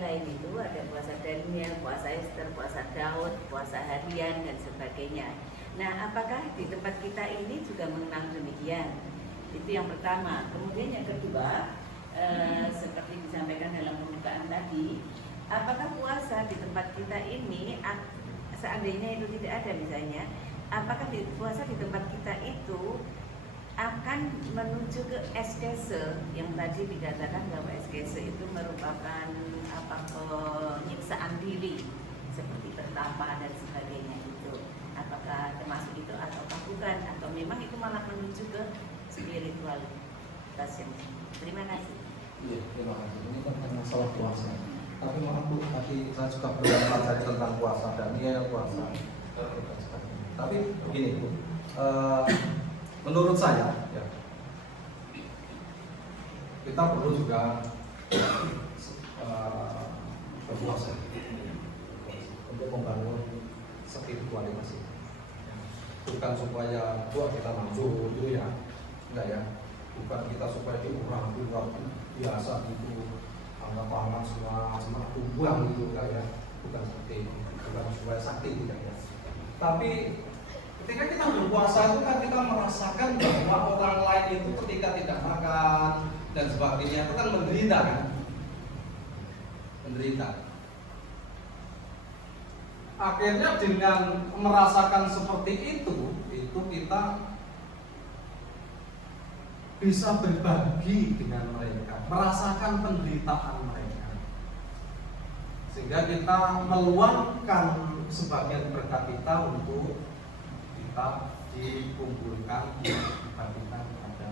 lain itu ada puasa Daniel, puasa Esther, puasa Daud, puasa harian dan sebagainya. Nah, apakah di tempat kita ini juga mengenal demikian? Itu yang pertama. Kemudian yang kedua, seperti disampaikan dalam pembukaan tadi, apakah puasa di tempat kita ini, seandainya itu tidak ada misalnya, apakah puasa di tempat kita itu akan menuju ke eskese yang tadi dikatakan bahwa eskese itu merupakan penyiksaan diri seperti bertapa dan sebagainya itu, apakah termasuk itu ataukah bukan, atau memang itu malah menuju ke spiritualitas yang terima kasih. Iya, terima kasih. Ini tentang masalah puasa. Tapi maaf Bu, tadi saya juga belum pelajari tentang puasa Daniel, puasa dan sebagainya. Tapi begini Bu, menurut saya ya, kita perlu juga berpuasa untuk membangun spiritualitas ini. Bukan supaya kita maju itu ya, enggak ya. Bukan kita supaya luar biasa itu angka pangan semua buang gitu enggak ya. Bukan seperti itu. Bukan supaya sakti tidak ya. Tapi ketika kita berpuasa itu kan kita merasakan bahwa orang lain itu ketika tidak makan dan sebagainya itu kan menderita kan? Menderita. Akhirnya dengan merasakan seperti itu kita bisa berbagi dengan mereka, merasakan penderitaan mereka, sehingga kita meluangkan sebagian berkat kita untuk kita dikumpulkan kita pada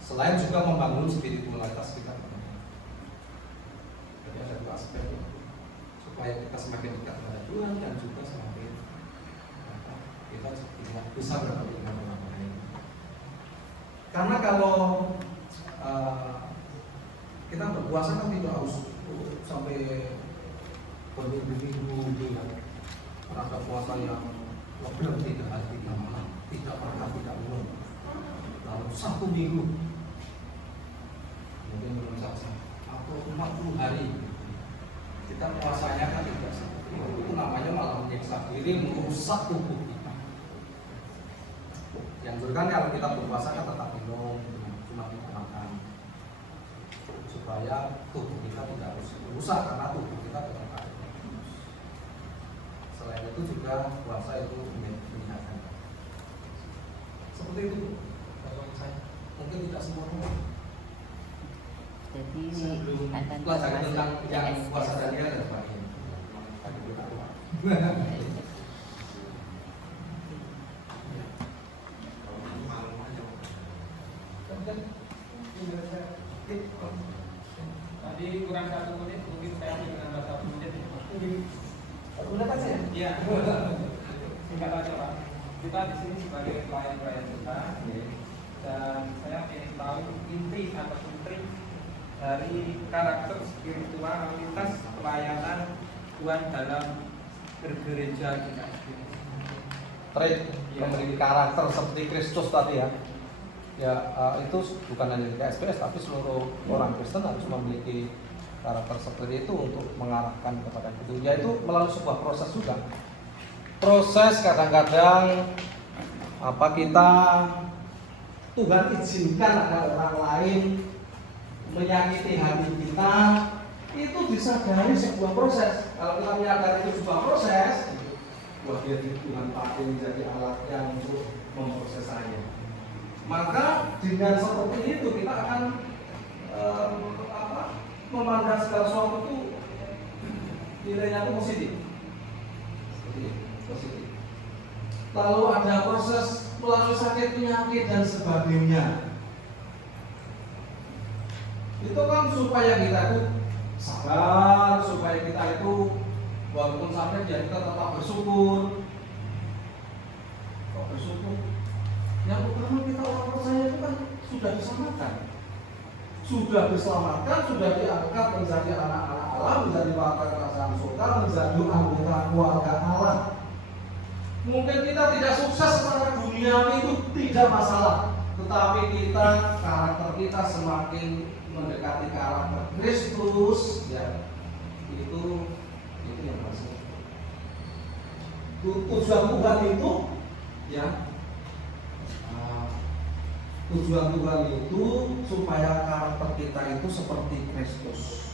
selain juga membangun spiritualitas kita. Jadi ada dua aspek supaya kita semakin dekat pada Tuhan dan juga semakin kita bisa berbagi dengan orang lain. Karena kalau kita berpuasa kan tidak harus sampai berminggu-minggu ya. Ada puasa yang lebih tidak hari tidak malam, tidak makan, tidak minum, lalu 1 minggu mungkin belum saja atau 40 hari kita puasanya kan tidak seperti itu namanya malah menyiksa diri, merusak tubuh kita. Yang kan kalau kita berpuasa kan tetap minum, cuma kita makan supaya tubuh kita tidak rusak karena tubuh kita tetap ada. Selain itu juga puasa itu menyehatkan. Seperti itu. Kalau saya mungkin tidak semua orang. Jadi akan belajar tentang yang puasa Daniel dan sebagainya. Tadi kurang 1 menit, mungkin saya menambah 1 menit. Udah kan saya? Iya. Singkat aja Pak. Kita di sini sebagai pelayan-pelayan kita, dan saya ingin tahu inti atau trik dari karakter spiritualitas pelayanan Tuhan dalam bergereja kita. Trait memiliki karakter seperti Kristus tadi ya. Ya itu bukan hanya di KSPS tapi seluruh orang Kristen harus memiliki karakter seperti itu untuk mengarahkan kepada itu. Yaitu melalui sebuah proses juga. Proses kadang-kadang kita Tuhan izinkan ada orang lain menyakiti hati kita, itu disadari sebuah proses. Kalau kita menyadari itu sebuah proses, wah dia Tuhan pakai menjadi alatnya untuk memproses saya. Maka dengan seperti itu kita akan memandang segala sesuatu itu nilainya itu positif. Positif. Lalu ada proses melalui sakit penyakit dan sebagainya. Itu kan supaya kita itu sabar, supaya kita itu walaupun sampai kita tetap bersyukur. Kok bersyukur? Yang utama kita orang percaya itu kan sudah diselamatkan, sudah diselamatkan, sudah diangkat menjadi anak-anak Allah, menjadi warga kerajaan surga, menjadi anggota keluarga Allah. Mungkin kita tidak sukses secara dunia itu tidak masalah, Tetapi kita, karakter kita semakin mendekati karakter Kristus, ya itu yang masih tujuan Tuhan itu, ya tujuan Tuhan itu supaya karakter kita itu seperti Kristus.